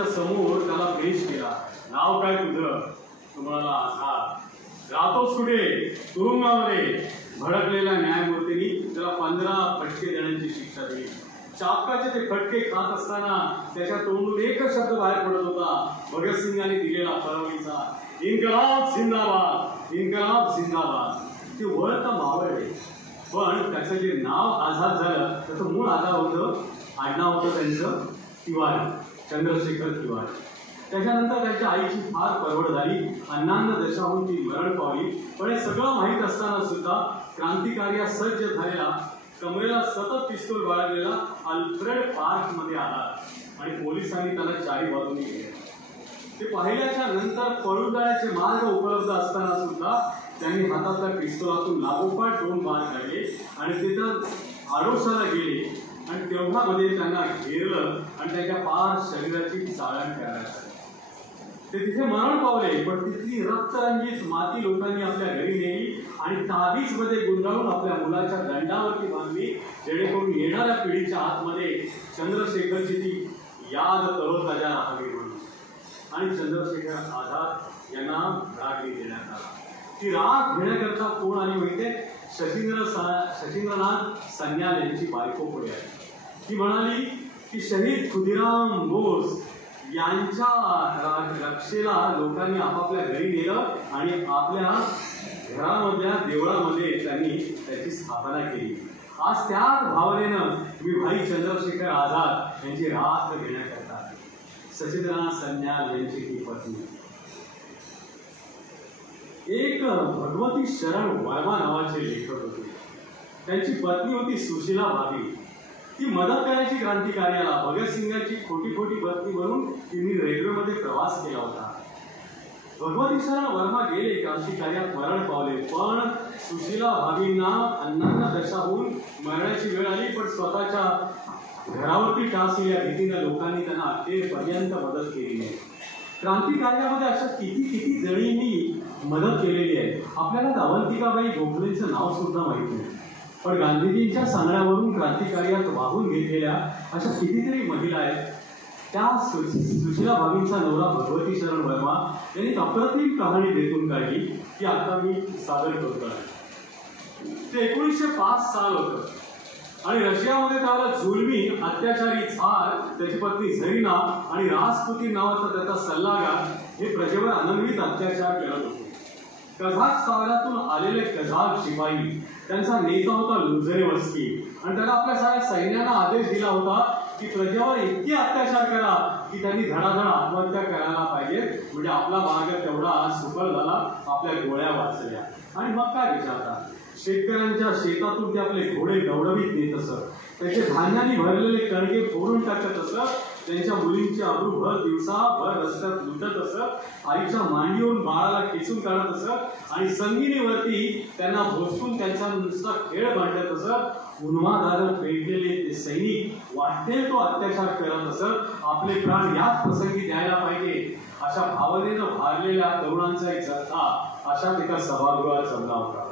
न्यायाधीशांच्या समोर त्याला पेश केला. नाव काय तुझं? तुम्हाला आझाद. राहतोस कुठे? तुरुंगामध्ये. भडकलेल्या न्यायमूर्तींनी त्याला 15 फटके देण्याची शिक्षा दिली. चापकाचे ते फटके खात असताना त्याच्या तोंडून एकच शब्द बाहेर पडत होता, भगतसिंगांनी दिलेला फरवरीचा, इन्कलाब जिंदाबाद, इन्कलाब जिंदाबाद. ते वळता मावळले, पण त्याचं जे नाव आझाद झालं त्याचं मूळ आधार होतं, आडनाव होतं त्यांचं तिवारी, चंद्रशेखर तिवारी. त्याच्यानंतर त्यांच्या आईची फार परवड झाली. अण्णांना दशाहून ती मरण पावली. पण हे सगळं माहीत असताना सुद्धा क्रांतिकार्या सज्ज झालेला, कमरेला सतत पिस्तूल बाळगलेला अल्फ्रेड पार्क मध्ये आला आणि पोलिसांनी त्याला चारी बाजूने घेतले. ते पाहिल्याच्या नंतर पळून जाण्याचे मार्ग उपलब्ध असताना सुद्धा त्यांनी हातातल्या पिस्तोलातून लागोपाठ 2 बाण काढले आणि तिथं आडोशाला गेले आणि तेवढ्यामध्ये त्यांना घेरलं आणि त्याच्या पार शरीराची चाळण करायला. ते तिथे मरण पावले. पण तिथली रक्तरंजित माती लोकांनी आपल्या घरी नेली आणि ताबीज मध्ये गुंडाळून आपल्या मुलाच्या दंडावरती बांधली, जेणेकरून येणाऱ्या पिढीच्या आतमध्ये चंद्रशेखरची ती याद तरोताजा राहावी म्हणून. आणि चंद्रशेखर आझाद यांना रागही देण्यात आला. ती राग घेण्याकरता कोण आली माहितीये? शचींद्रनाथ सन्याल यांची बायको पुढे आली. ती म्हणाली की शहीद खुदिराम बोस यांच्या रक्षेला लोकांनी आपापल्या घरी नेलं आणि आपल्या घरामधल्या देवळामध्ये त्यांनी त्याची स्थापना केली. आज त्याच भावनेनं मी भाई चंद्रशेखर आझाद यांची राख घेण्याकरता शचींद्रनाथ सन्याल यांची ती पत्नी. एक भगवती शरण वर्मा नावाचे लेखक होते. त्यांची पत्नी होती सुशीला भाभी. ती मदत करायची क्रांतिकार्याला. भगतसिंगांची खोटी खोटी पत्नी म्हणून तिने रेल्वेमध्ये प्रवास केला होता. भगवती शरण वर्मा गेले, क्रांतिकार्यात मरण पावले. पण सुशीला भाभींना अण्णांना दशाहून मरण्याची वेळ आली, पण स्वतःच्या घरावरती टाचलेल्या भीतीनं लोकांनी त्यांना अखेरपर्यंत मदत केली नाही. क्रांतिकार्यामध्ये अशा किती जणींनी मदत केलेली आहे. आपल्याला अवंतिकाबाई गोखलेंचं नाव सुद्धा माहिती नाही, पण गांधीजींच्या सांगण्यावरून क्रांतिकार्यात वाहून घेतलेल्या अशा कितीतरी महिला आहेत. त्या सुशीला भाभींचा नवरा भगवती शरण वर्मा यांनी अप्रतिम कहाणी भेटून काढली, की आता मी सादर करतो आहे. ते 1905 साल होतं आणि रशियामध्ये त्याला जुलमी अत्याचारी झार, त्याची पत्नी झरीना आणि रासपुतीन नावाचा त्याचा सल्लागार हे प्रजेवर अनन्वित अत्याचार करत होते. कझाकस्तानातून आलेले कझाक शिपाई, त्यांचा नेता होता लुझरेवस्की आणि त्याला आपल्या साऱ्या सैन्याला आदेश दिला होता की प्रजेवर इतके अत्याचार करा की त्यांनी धडाधड आत्महत्या करायला पाहिजेत, म्हणजे आपला मार्ग तेवढा सुफल झाला, आपल्या गोळ्या वाचल्या. आणि मग काय विचारता, शेतकऱ्यांच्या शेतातून ते आपले घोडे दौडवीत नेत असत, त्याचे धान्याने भरलेले कणके फोडून टाकत असत, त्यांच्या मुलींची अब्रू भर दिवसा भर रस्त्यात लुटत असत, आईच्या मांडीवरून बाळाला खेचून काढत असत आणि संगिनीवरती त्यांना भोसकून त्यांचा नुसता खेळ मांडत असत. उन्मादानं पेटलेले ते सैनिक वाटेल तो अत्याचार करत असत. आपले प्राण याच प्रसंगी द्यायला पाहिजे अशा भावनेनं भारलेल्या तरुणांचा एक जत्था अशाच एका सभागृहात जमला होता.